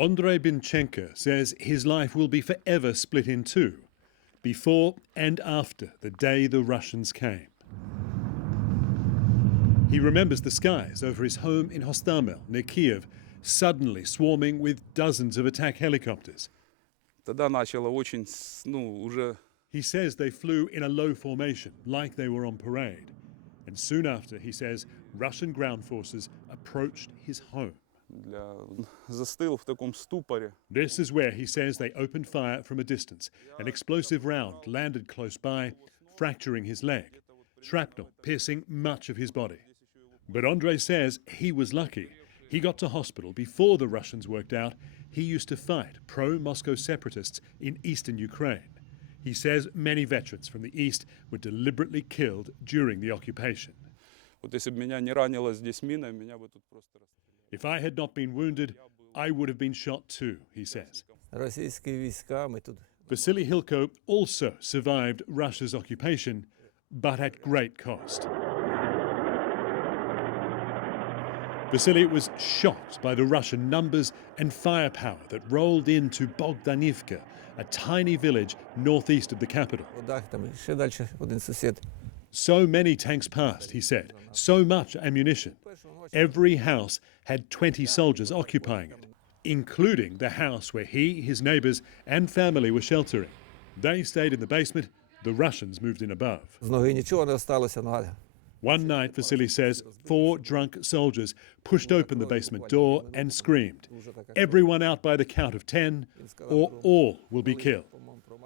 Andrei Binchenko says his life will be forever split in two, before and after the day the Russians came. He remembers the skies over his home in Hostomel, near Kiev, suddenly swarming with dozens of attack helicopters. He says they flew in a low formation, like they were on parade. And soon after, he says, Russian ground forces approached his home. This is where he says they opened fire from a distance. An explosive round landed close by, fracturing his leg, shrapnel piercing much of his body. But Andrei says he was lucky. He got to hospital before the Russians worked out he used to fight pro-Moscow separatists in eastern Ukraine. He says many veterans from the east were deliberately killed during the occupation. If I had not been wounded, I would have been shot too, he says. Vasily Hilko also survived Russia's occupation, but at great cost. Vasily was shocked by the Russian numbers and firepower that rolled into Bogdanivka, a tiny village northeast of the capital. So many tanks passed, he said, so much ammunition. Every house had 20 soldiers occupying it, including the house where he, his neighbors, and family were sheltering. They stayed in the basement, the Russians moved in above. One night, Vasily says, 4 drunk soldiers pushed open the basement door and screamed, "Everyone out by the count of 10, or all will be killed."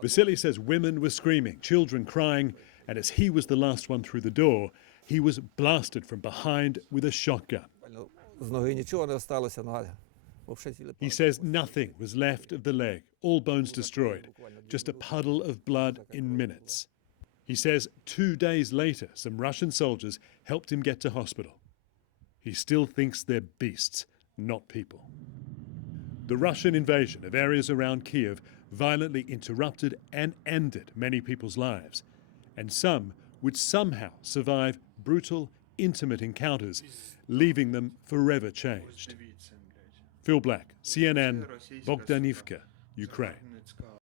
Vasily says women were screaming, children crying, and as he was the last one through the door, he was blasted from behind with a shotgun. He says nothing was left of the leg, all bones destroyed, just a puddle of blood in minutes. He says 2 days later, some Russian soldiers helped him get to hospital. He still thinks they're beasts, not people. The Russian invasion of areas around Kiev violently interrupted and ended many people's lives, and some would somehow survive brutal, intimate encounters, leaving them forever changed. Phil Black, CNN, Bogdanivka, Ukraine.